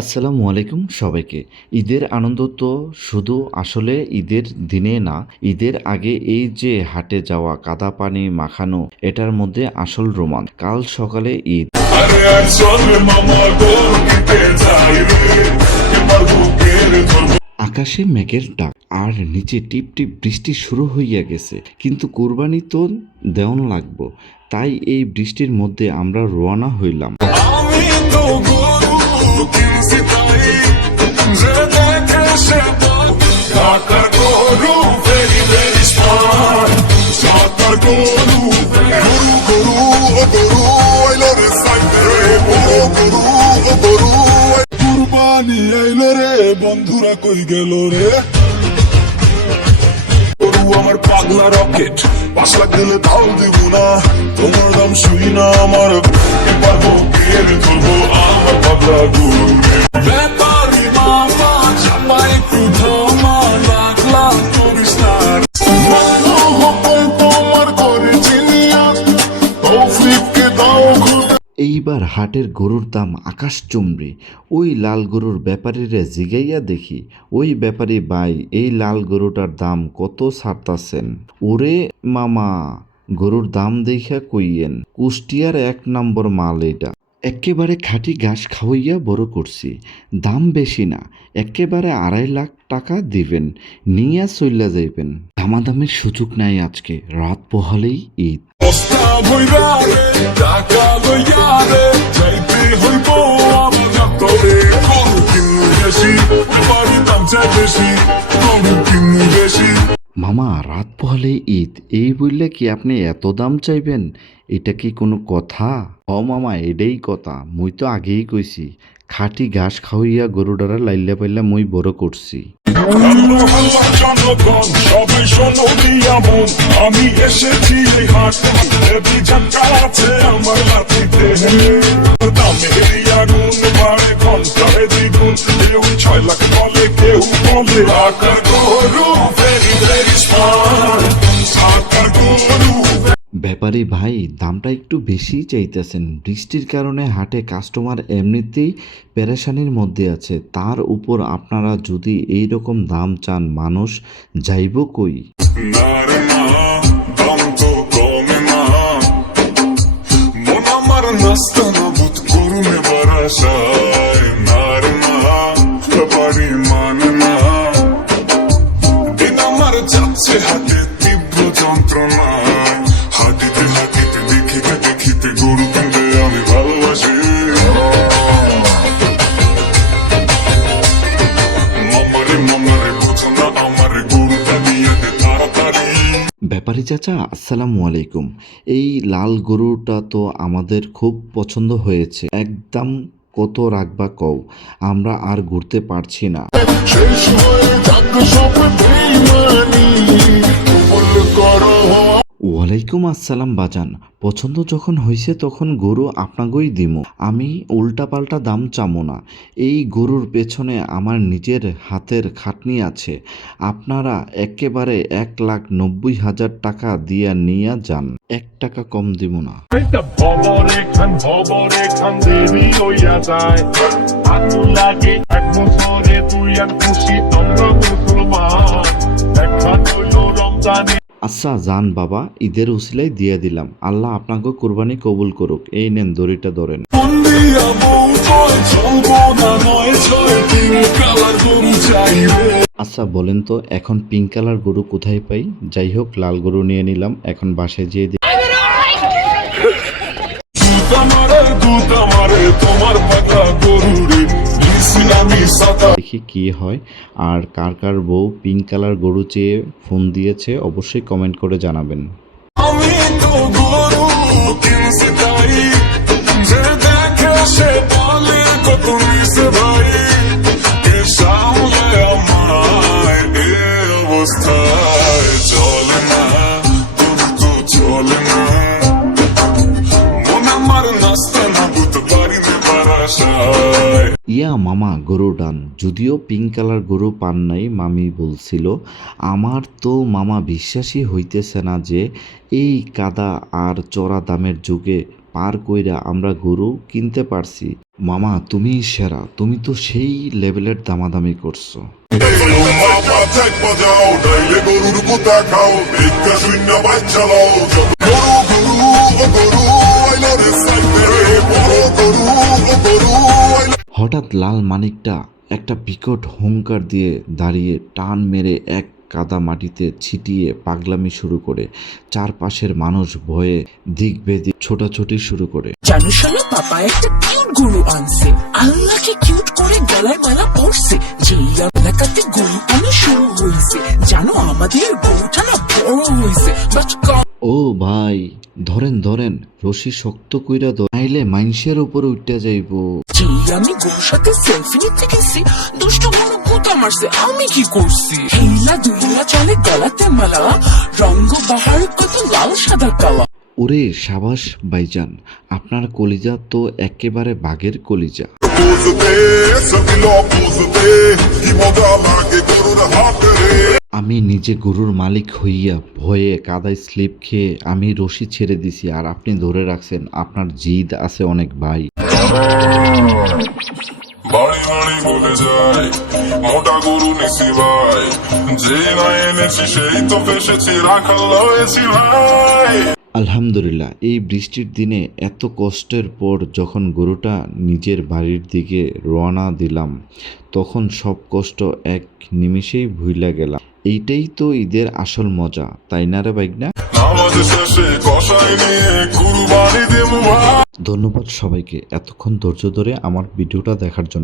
আসসালামু আলাইকুম সবাইকে। ঈদের আনন্দ তো শুধু আসলে ঈদের দিনে না, ঈদের আগে এই যে হাটে যাওয়া, কাদা পানি মাখানো, এটার মধ্যে আসল রোমাঞ্চ। কাল সকালে ঈদ, আকাশে মেঘের ডাক আর নিচে টিপ টিপ বৃষ্টি শুরু হইয়া গেছে, কিন্তু কুরবানি তো দেওয়ান লাগবো। তাই এই বৃষ্টির মধ্যে আমরা রওনা হইলাম। বন্ধুরা কই গেল রে আমার পাগলা রকেট 5 লাখ দিলে তাও দিব না, তোমার দাম শুই না আমার পারবো কে ধরবো আমার পাগলা গুরু ব্যাপারি মামা চাপাই প্রথমা লাখ লাখ করিস না তোমার করে চিনিয়া তৌফিককে দাও। এইবার হাটের গরুর দাম আকাশ চুম্বি। ওই লাল গরুর ব্যাপারীরা জিগাইয়া দেখি, ওই ব্যাপারী ভাই এই লাল গরুটার দাম কত ছাড়তাছেন? ওরে মামা, গরুর দাম দেখা কইয়েন, কুষ্টিয়ার 1 নম্বর মাল এটা। একেবারে খাঁটি ঘাস খাওয়াইয়া বড় করছি, দাম বেশি না, একেবারে 2.5 লাখ টাকা দিবেন, নিয়ে চইলা যাইবেন। দামাদামের সুযোগ নাই আজকে, রাত পোহালেই ঈদ। মামা, রাত পোহালে ঈদ, এই বললে কি আপনি এত দাম চাইবেন? এটা কি কোনো কথা? মামা, এটাই কথা, মুই তো আগেই কইছি, খাঁটি ঘাস খাওয়াইয়া গরুডারা লাইল্লা পাইল্লা মুই বড় করছি। আমি এসেছি আমার লাঠিতে, আগুন বাড়ে ঘন্টায় দ্বিগুণ, কেউ 6 লাখ বলে, কেউ বলে আকার গরু, ভেরি ভেরি স্মার্ট আকার গরু। ব্যাপারী ভাই, দামটা একটু বেশি চাইতেছেন। বৃষ্টির কারণে হাটে কাস্টমার এমনিতেই পেরেশানির মধ্যে আছে, তার উপর আপনারা যদি এই রকম দাম চান, মানুষ যাইব কই? যাচ্ছে হাতে তীব্র যন্ত্রণা, হাতিতে হাতিতে দেখিতে দেখিতে গরু কিনতে আমি ভালোবাসি। মামারে মামারে বোঝো না আমারে, গরুটা নিয়ে দে তাড়াতাড়ি। ব্যাপারী চাচা, আসসালামু আলাইকুম। এই লাল গরুটা তো আমাদের খুব পছন্দ হয়েছে, একদম কত রাখবা কও, আমরা আর ঘুরতে পারছি না। ওয়ালাইকুম আসসালাম বাজান, পছন্দ যখন হয়েছে তখন গরু আপনাকেই দিমু, আমি উল্টা পাল্টা দাম চামো না। এই গরুর পেছনে আমার নিজের হাতের খাটনি আছে, আপনারা একেবারে 1,90,000 টাকা দিয়া নিয়া যান, 1 টাকা কম দিব না। আচ্ছা যান বাবা, ঈদের উসিলাই দিয়ে দিলাম, আল্লাহ আপনাকে কুরবানি কবুল করুক। এই নেন, দড়িটা ধরেন। আচ্ছা বলেন তো, এখন পিঙ্ক কালার গরু কোথায় পাই? যাই হোক, লাল গরু নিয়ে নিলাম, এখন বাসায় যেয়ে দেখি কি হয়। আর কার কার বউ পিঙ্ক কালার গরু চেয়ে ফোন দিয়েছে অবশ্যই কমেন্ট করে জানাবেন। আমি তো গরু কিনছি তাই, যে দেখে সে বলে কত নিছে ভাই, কে সামলে আমায় এ অবস্থায়, চলে না গরু তো চলে না, মন আমার নাস্তা না বুঝতে পারি না বারাসায়। ইয়া মামা গরু ডান। যদিও পিঙ্ক কালার গরু পান নাই, মামি বলছিল। আমার তো মামা বিশ্বাসই হইতেছে না যে এই কাদা আর চড়া দামের যুগে পার কইরা আমরা গরু কিনতে পারছি। মামা তুমিই সেরা, তুমি তো সেই লেভেলের দামাদামি করছো। মামা চেক বাজাও ডাইলে গরুর কুতা খাও ভিক্ষা শূন্য বাচ্চা লাও গরু গরু ও গরু আইলো রে সাইডে বড় গরু ও গরু আইলো হঠাৎ লাল মানিকটা একটা বিকট হুঙ্কার দিয়ে দাঁড়িয়ে টান মেরে এক কাদা মাটিতে ছিটিয়ে পাগলামি শুরু করে। চারপাশের মানুষ ভয়ে দিক বেদি ছোটাছুটি শুরু করে। জানো শোনো পাপা একটা কিউট গরু আনছে, আল্লাহকে কিউট করে গলায় মালা পড়ছে। যেই এলাকাতে গরু আনা শুরু হয়েছে, জানো আমাদের গরুটা না বড় হয়েছে, বাট ও ভাই ধরেন ধরেন, রশি শক্ত কইরা নাইলে মাইনসের উপরে উঠতে যাইবো। যেই আমি গরুর সাথে সেলফি নিতে গেছি, দুষ্ট গরু গুতা মারছে, আমি কি করছি? হেলা দুইলা চলে গলাতে মালা, রঙ্গ বাহার কত লাল সাদা কালা। ওরে সাবাস ভাইজান, আপনার কলিজা তো একেবারে বাঘের কলিজা। পুজতে সকিলো পুজতে কি মজা লাগে গরুর হাতে রে আমি নিজে গরুর মালিক হইয়া ভয়ে কাদায় স্লিপ খেয়ে আমি রশি ছেড়ে দিছি, আর আপনি ধরে রাখছেন। আপনার জিদ আছে অনেক ভাই। বাড়ি বাড়ি বলে যায় মোটা গরু নিছি ভাই, যে না এনেছি সেই তো ফেসেছি রাখাল হয়েছি ভাই। আলহামদুলিল্লাহ, এই বৃষ্টির দিনে এত কষ্টের পর যখন গরুটা নিজের বাড়ির দিকে রওনা দিলাম, তখন সব কষ্ট এক নিমিষেই ভুইলা গেলাম। এইটাই তো ঈদের আসল মজা, তাই না রে বাইকনা? নামাজ শেষে কষাই নিয়ে কুরবানি দেবো ভাই। ধন্যবাদ সবাইকে এতক্ষণ ধৈর্য ধরে আমার ভিডিওটা দেখার জন্য।